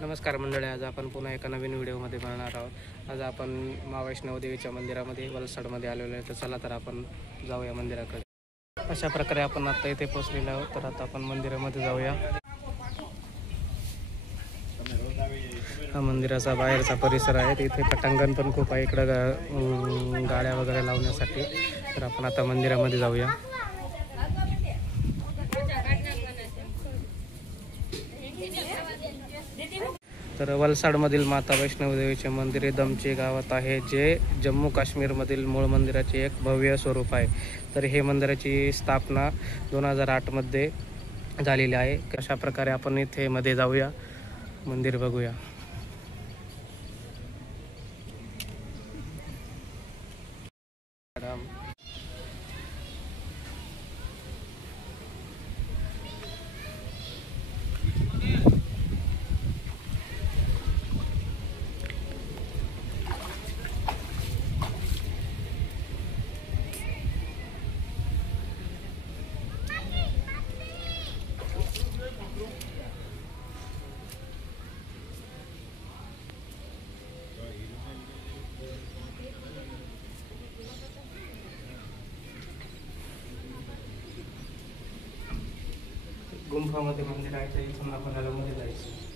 नमस्कार मंडळी, आज आपण पुन्हा एका नवीन व्हिडिओमध्ये बनणार आहोत। आज आपण वैष्णव देवीच्या मंदिरामध्ये वलसाडमध्ये आलेलो आहे। तर चला तर आपण जाऊया मंदिराकडे। अशा प्रकारे आपण आता इथे पोहोचलेलो आहोत। तर आता आपण मंदिरामध्ये जाऊया। हा मंदिराचा बाहेरचा परिसर आहे। इथे पटांगण पण खूप आहे इकडं गाड्या वगैरे लावण्यासाठी। तर आपण आता मंदिरामध्ये जाऊया। तर वलसाडमधील माता वैष्णव देवीचे मंदिर हे दमचे गावात आहे, जे जम्मू काश्मीरमधील मूळ मंदिराचे एक भव्य स्वरूप आहे। तर हे मंदिराची स्थापना 2008 मध्ये झालेली आहे। अशा प्रकारे आपण इथे मध्ये जाऊया, मंदिर बघूया। गुंफामध्ये मंदिर आहे, तर इथून आपल्याला मध्ये जायचं।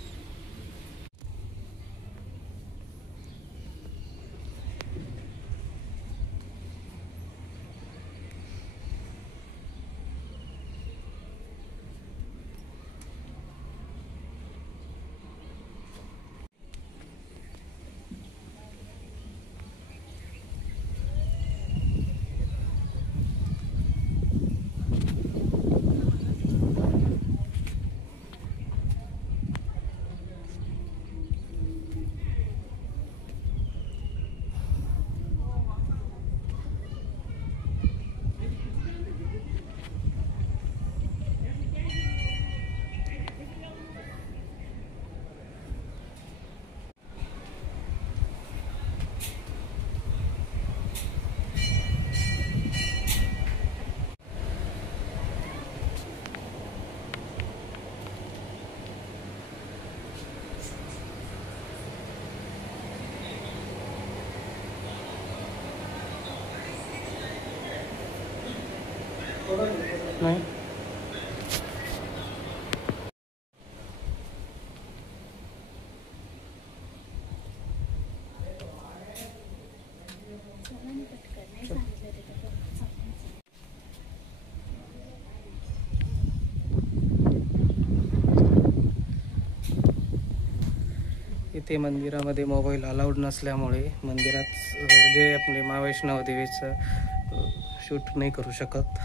नाही इथे मंदिरामध्ये मोबाईल अलाउड नसल्यामुळे मंदिरात जे आपले वैष्णव देवीचं शूट नाही करू शकत।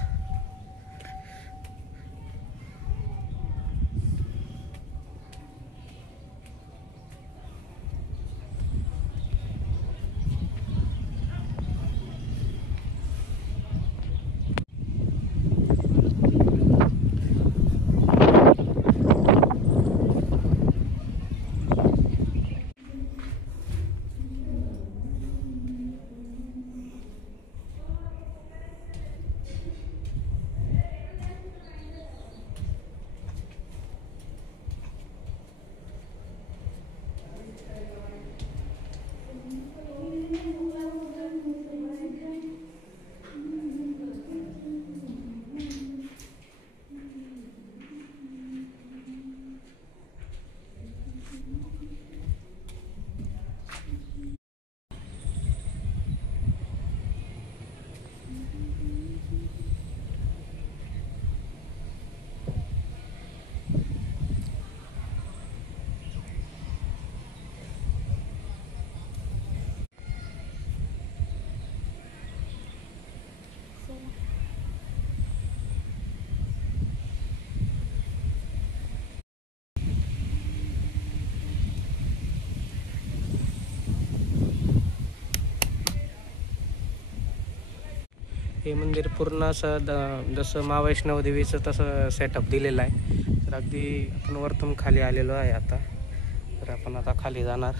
हे मंदिर पूर्ण असं जसं वैष्णव देवीचं तसं सेटअप दिलेलं आहे। तर अगदी आपण वरतून खाली आलेलो आहे आता। तर आपण आता खाली जाणार।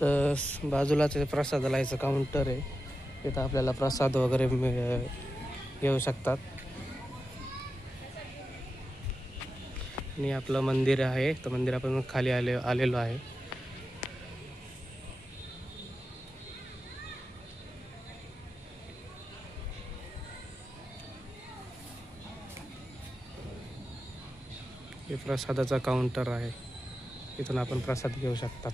तर बाजूलाच प्रसादालयाचं काउंटर आहे, तिथं आपल्याला प्रसाद वगैरे घेऊ शकतात। आणि आपलं मंदिर आहे, तर मंदिर आपण खाली आलेलो आहे. हे प्रसादाचा काउंटर आहे, इथून आपण प्रसाद घेऊ शकतात.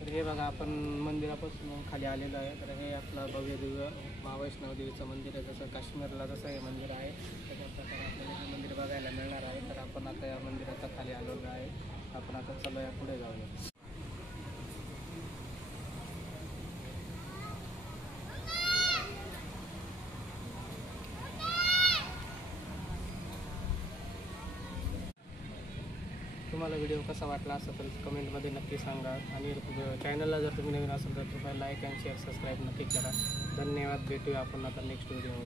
तर हे बघा, आपण मंदिरापासून खाली आलेलो आहे. तर हे आपलं भव्य दिव्य महावैष्णव देवीचं मंदिर आहे. जसं काश्मीरला जसं हे मंदिर आहे त्याच्या प्रकारे आपल्याला हे मंदिर बघायला मिळणार आहे. तर आपण आता या मंदिराच्या खाली आलेलो आहे. आपण आता चलूया पुढे जाऊया. तुम्हाला व्हिडिओ कसा वाटला असेल तर कमेंटमध्ये नक्की सांगा. आणि चॅनलला जर तुम्ही नवीन असाल तर कृपया लाईक अँड शेअर सबस्क्राईब नक्की करा. धन्यवाद. भेटूया आपण आता नेक्स्ट व्हिडिओ.